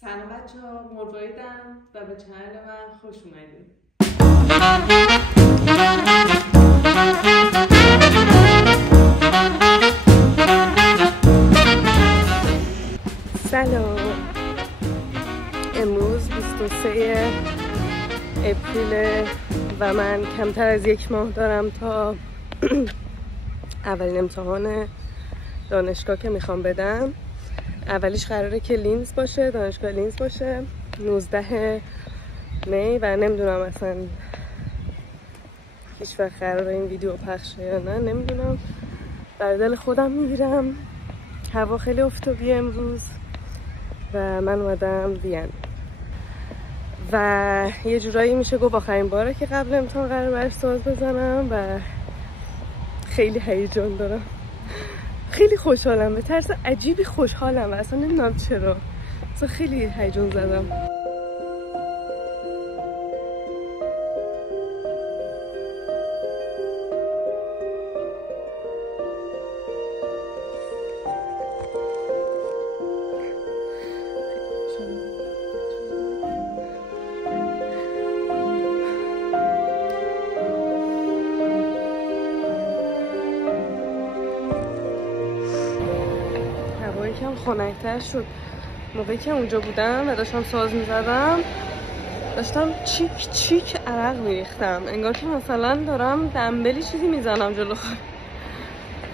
سلام بچه ها، مروایدم و به چنل من خوش اومدید. سلام. امروز 23 اپریل و من کمتر از یک ماه دارم تا اولین امتحان دانشگاه که میخوام بدم. اولیش قراره که لینز باشه، دانشگاه لینز باشه 19 می و نمیدونم اصلا هیچ وقت قراره این ویدیو پخشه یا نه، نمیدونم. بر دل خودم میگیرم. هوا خیلی آفتابیه امروز و من اومدم وین و یه جورایی میشه گفت آخرین باره که قبل امتحان قراره برش ساز بزنم و خیلی هیجان دارم، خیلی خوشحالم، به طرز عجیبی خوشحالم و اصلا نمیدونم چرا، اصلا خیلی هیجان زدم. یکم خنک‌تر شد. موقعی که اونجا بودم و داشتم ساز میزدم داشتم چیک چیک عرق میریختم، انگار که مثلا دارم دنبلی چیزی میزنم جلو خود.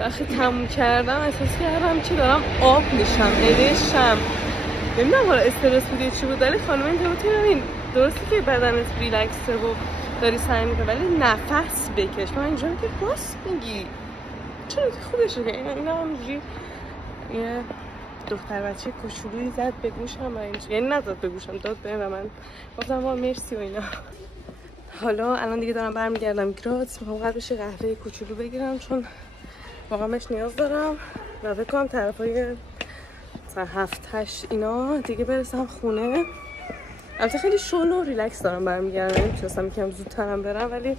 وقتی تموم کردم احساس کردم چی دارم آب میشم، نوشتم نمیدونم حالا استرس بودی چی بود، ولی خانم اینجا این درسته که بدنت ریلکسه و داری سعی میکنی ولی نفس بکش. من اینجا که راست میگی، چرا خوبشه که اینا همونجوری یه دختر بچه کوچولویی زد به گوشم و اینجوری، یعنی نزد به گوشم، داد بهم و من گفتم وا مرسی و اینا. حالا الان دیگه دارم برمیگردم گراز، میخوام قبلش یه قهوه کوچولو بگیرم چون واقعا بهش نیاز دارم و فکر کنم طرفای مثلا 7-8 اینا دیگه برسم خونه. البته خیلی شل و ریلکس دارم برمیگردم، نمی‌تونستم یکم زودترم برم ولی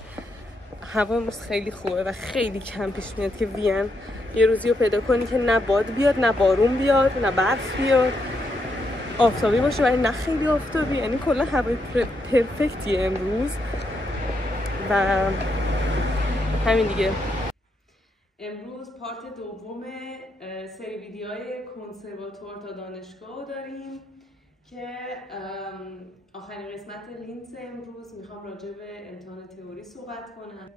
هوا امروز خیلی خوبه و خیلی کم پیش میاد که وین یه روزی رو پیدا کنی که نه باد بیاد، نه بارون بیاد، نه برف بیاد، آفتابی باشه ولی نه خیلی آفتابی. یعنی کلا هوای پرفکتیه امروز و همین دیگه. امروز پارت دوم سری ویدیوهای کنسرواتوار تا دانشگاه داریم که آخرین قسمت لینز امروز میخوام راجع به امتحان تئوری صحبت کنم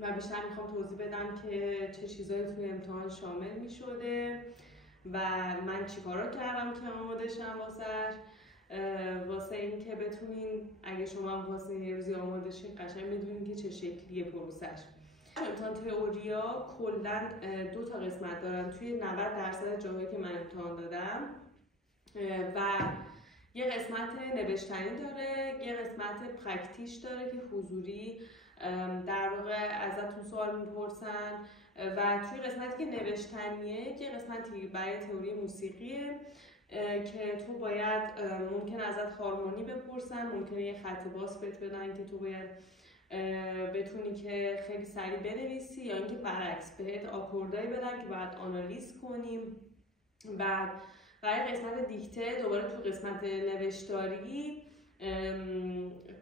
و بیشتر میخوام توضیح بدم که چه چیزایی توی امتحان شامل میشده و من چیکارا کردم که آماده شم واسه این که بتونین اگه شما هم واسه یه روزی آماده شین قشنگ بدونین که چه شکلیه پروسش. امتحان تئوریا کلا 2 تا قسمت دارن توی 90% جاهایی که من امتحان دادم و یه قسمت نوشتنی داره، یه قسمت پرکتیش داره که حضوری در واقع ازتون سوال میپرسن و توی قسمتی که نوشتنیه یه قسمتی برای تئوری موسیقیه که تو باید ممکن ازت هارمونی بپرسن، ممکنه یه خط باز بهت بدن که تو باید بتونی که خیلی سریع بنویسی یا اینکه برعکس بهت آکوردایی بدن که باید آنالیز کنیم. بعد برای قسمت دیکته دوباره تو قسمت نوشتاری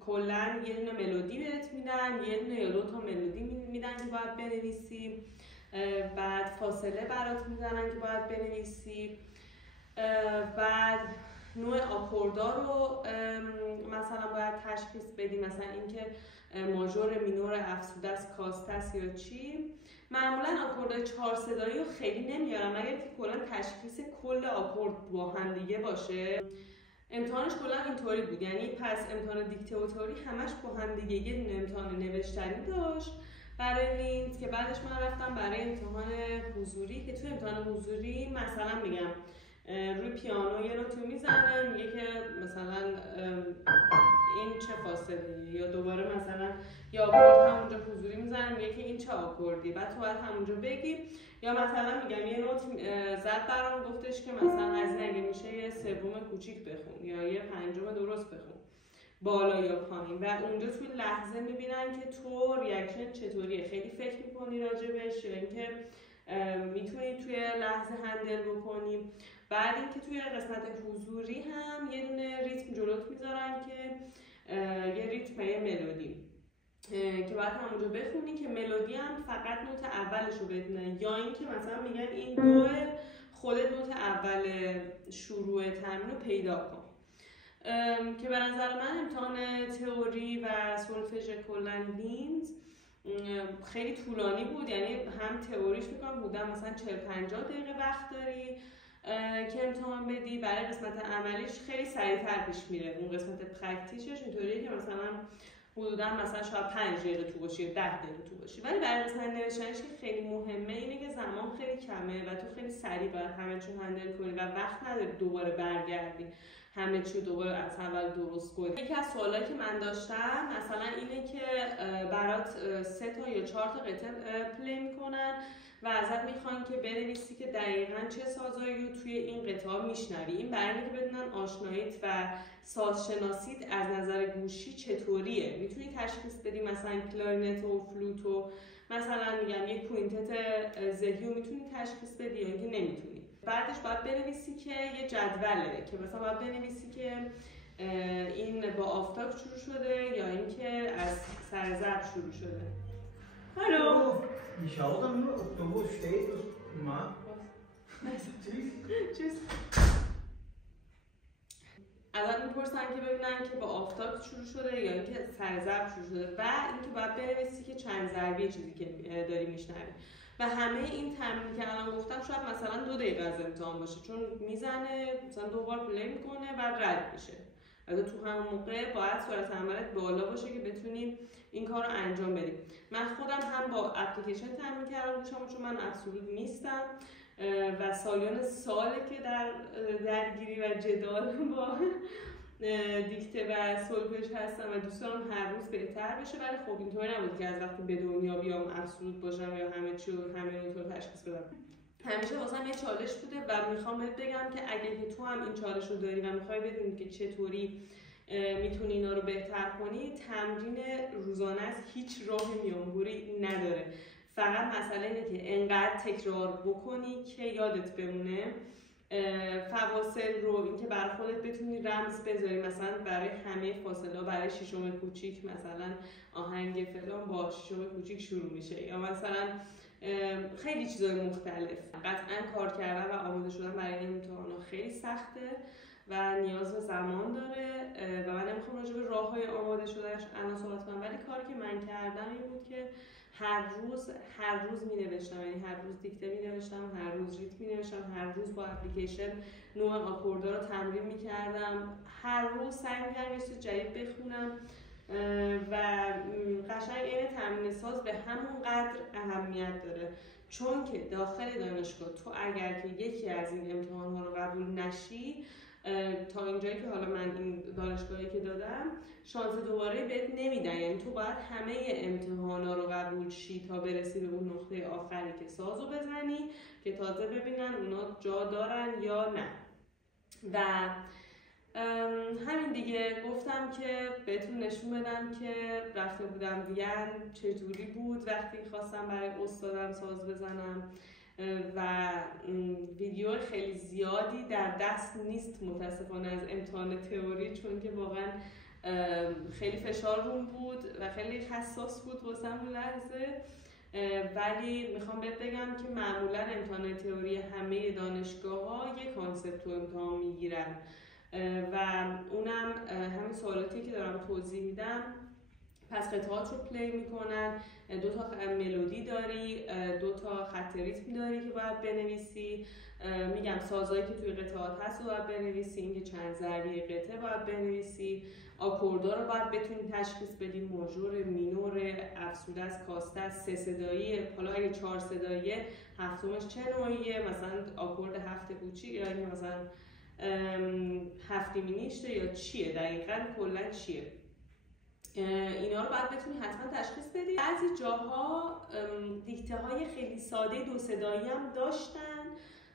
کلا یه دونه ملودی بهت میدن، یه دونه یا 2 تا ملودی میدن که باید بنویسی، بعد فاصله برات میزنن که باید بنویسی، بعد نوع آکوردا رو مثلا باید تشخیص بدی، مثلا اینکه ماژور، مینور، افزوده است، کاسته است یا چی. معمولا آکوردهای 4 صدایی رو خیلی نمیارم مگر که کلا تشخیص کل آکورد با هم دیگه باشه. امتحانش کلا اینطوری بود، یعنی پس امتحان دیکته و تئوری همش با هم دیگه. یه دونه امتحان نوشتنی داشت برای لینز که بعدش من رفتم برای امتحان حضوری که توی امتحان حضوری مثلا میگم روی پیانو یه نوتو میزنه، میگه که مثلا این چه فاصله، یا دوباره مثلا یا آکورد همونجا حضوری میزنه میگه که این چه آکوردی، بعد تو باید همونجا بگی. یا مثلا میگم یه نوت زد برام، گفتش که مثلا از این اگه میشه یه سوم کوچیک بخون یا یه پنجم درست بخون، بالا یا پایین، و اونجا توی لحظه میبینن که تو ریاکشن چطوریه، خیلی فکر میکنی راجبش یا اینکه میتونی توی لحظه هندل بکنی. بعد اینکه توی قسمت حضوری هم یه دونه باید همونجا بخونی که ملودی هم فقط نوت اولش رو بدونن، یا اینکه مثلا میگن این دو خودت نوت اول شروع تمرین رو پیدا کن. که به نظر من امتحان تئوری و سولفژ کلا وینز خیلی طولانی بود، یعنی هم تئوریش میکنم بودم مثلا 40-50 دقیقه وقت داری که امتحان بدی، برای قسمت عملیش خیلی سریعتر پیش میره. اون قسمت پرکتیسش اینطوریه که مثلا حدودا مثلا شاید 5 دقیقه تو باشی 10 دقیقه تو باشی، ولی برای قسمت نوشتنش که خیلی مهمه اینه که زمان خیلی کمه و تو خیلی سریع باید همه چی هندل کنی و وقت نداری دوباره برگردی همه چی دوباره از اول درست کنی. یکی از سوالایی که من داشتم مثلا اینه که برات 3 تا یا 4 تا قطعه پلی میکنن و ازت میخوان که بنویسی که دقیقاً چه سازایی رو توی این قطعه میشنوی. این برای اینکه بدونن آشناییت و سازشناسیت از نظر گوشی چطوریه. میتونی تشخیص بدی مثلا کلارینت و فلوت و مثلا میگم یک کوینتت ذهی رو میتونی تشخیص بدی یا اینکه نمیتونی. بعدش باید بنویسی که یه جدوله که مثلا باید بنویسی که این با آفتاب شروع شده یا اینکه از سر ضرب شروع شده. Hallo. Die schaut dann nur, ob da wo steht, was du machst. Tschüss. ازت میپرسن که ببینن که با آفتاب شروع شده یا اینکه سر ضرب شروع شده و اینکه باید بنویسی که چند ضربی چیزی که داری میشنوی. و همه این تمرینی که الان گفتم شاید مثلا 2 دقیقه از امتحان باشه، چون میزنه مثلا 2 بار پلی میکنه بعد رد میشه. از تو همون موقع باید سرعت عملت بالا باشه که بتونی این کار رو انجام بدی. من خودم هم با اپلیکیشن تمرین کردم گوشم، چون من ابسولوت نیستم و سالیان ساله که در درگیری و جدال با دیکته و سولفژ هستم و دوست دارم هر روز بهتر بشه، ولی خب اینطوری نبود که از وقتی به دنیا بیام ابسولوت باشم یا همه چی رو همه اینطور تشخیص بدم. همیشه واسم یه چالش بوده و میخوام بهت بگم که اگه که تو هم این چالش رو داری و میخوای بدونی که چطوری میتونی اینا رو بهتر کنی، تمرین روزانه از هیچ راه میانبری نداره. فقط مسئله اینه که انقدر تکرار بکنی که یادت بمونه. فواصل رو اینکه برای خودت بتونی رمز بذاری، مثلا برای همه فاصله برای شیشم کوچیک مثلا آهنگ فلان با شیشم کوچیک شروع میشه، یا مثلا خیلی چیزای مختلف. قطعا کار کردن و آماده شدن برای این امتحانا خیلی سخته و نیاز به زمان داره و من نمیخوام راجع به راه‌های آماده شدنش الان صحبت کنم، ولی کاری که من کردم این بود که هر روز می‌نوشتم، یعنی هر روز دیکته می‌نوشتم، هر روز ریتم می‌نوشتم، هر روز با اپلیکیشن نوع آکوردا رو تمرین می‌کردم، هر روز سعی می‌کردم یه چیز جدید بخونم و قشنگ این تمرین ساز به همون قدر اهمیت داره، چون که داخل دانشگاه تو اگر که یکی از این امتحان‌ها رو قبول نشی، تا اینجایی که حالا من این دانشگاهی که دادم شانس دوباره بهت نمیدن، یعنی تو باید همه امتحانا رو قبول شی تا برسی به اون نقطه آخری که سازو بزنی که تازه ببینن اونا جا دارن یا نه. و همین دیگه گفتم که بهتون نشون بدم که رفته بودم وین چجوری بود وقتی خواستم برای استادم ساز بزنم و ویدیو خیلی زیادی در دست نیست متاسفانه از امتحان تئوری، چون که واقعا خیلی فشار روم بود و خیلی حساس بود واسم اون لحظه. ولی میخوام بهت بگم که معمولا امتحان تئوری همه دانشگاه‌ها یک کانسپت رو امتحان میگیرن و اونم همین سوالاتی که دارم توضیح میدم. پس قطعات رو پلی میکنن، 2 تا ملودی داری، 2 تا خط ریتم داری که باید بنویسی، میگم سازایی که توی قطعات هست رو باید بنویسی، اینکه چند ضربی قطعه باید بنویسی، آکوردا رو باید بتونی تشخیص بدی، ماژور، مینور، افزوده است، کاسته است، 3 صدایی، حالا اگه 4 صداییه هفتمش چه نوعیه، مثلا آکورد هفت کوچیک یا اینکه مثلا هفت مینیشته یا چیه، دقیقاً کلا چیه. اینا رو باید بتونی حتما تشخیص بدی. بعضی جاها دیکته های خیلی ساده 2 صدایی هم داشتن،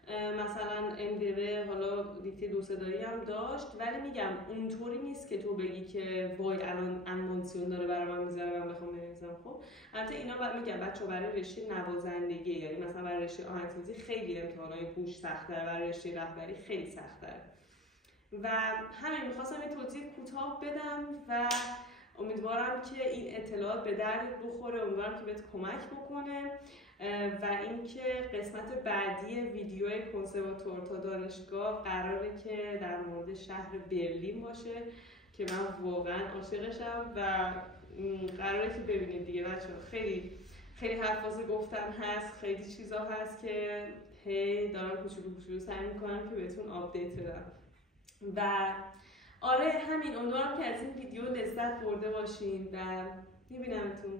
مثلا MDB حالا دیکته 2 صدایی هم داشت، ولی میگم اونطوری نیست که تو بگی که وای الان انمونسیون داره برای من میذاره من بخوام بنویسم. خب البته اینا میگم بچه‌ها برای رشته نوازندگی، یعنی مثلا برای رشته آهنگسازی خیلی امتحانای گوش سخت‌تره، برای رشته رهبری خیلی سخت‌تره. و همین میخواستم یه توضیح کوتاه بدم و امیدوارم که این اطلاعات به دردت بخوره، امیدوارم که بهت کمک بکنه و اینکه قسمت بعدی ویدیوی کنسرواتور تا دانشگاه قراره که در مورد شهر برلین باشه که من واقعا عاشقشم و قراره که ببینید دیگه بچه‌ها. خیلی خیلی حرف واسه گفتن هست، خیلی چیزا هست که دارم کوچولو سعی میکنم که بهتون آپدیت بدم و آره همین. امیدوارم که از این ویدیو لذت برده باشین و میبینمتون.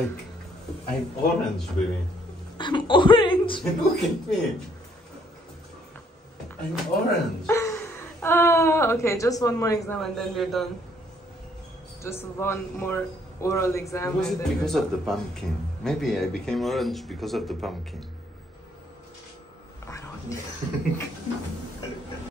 Like, I'm orange, baby. I'm orange. Look at me. I'm orange. Okay, just one more exam and then we're done. Just one more oral exam. Was it because of the pumpkin? Maybe I became orange because of the pumpkin. I don't know.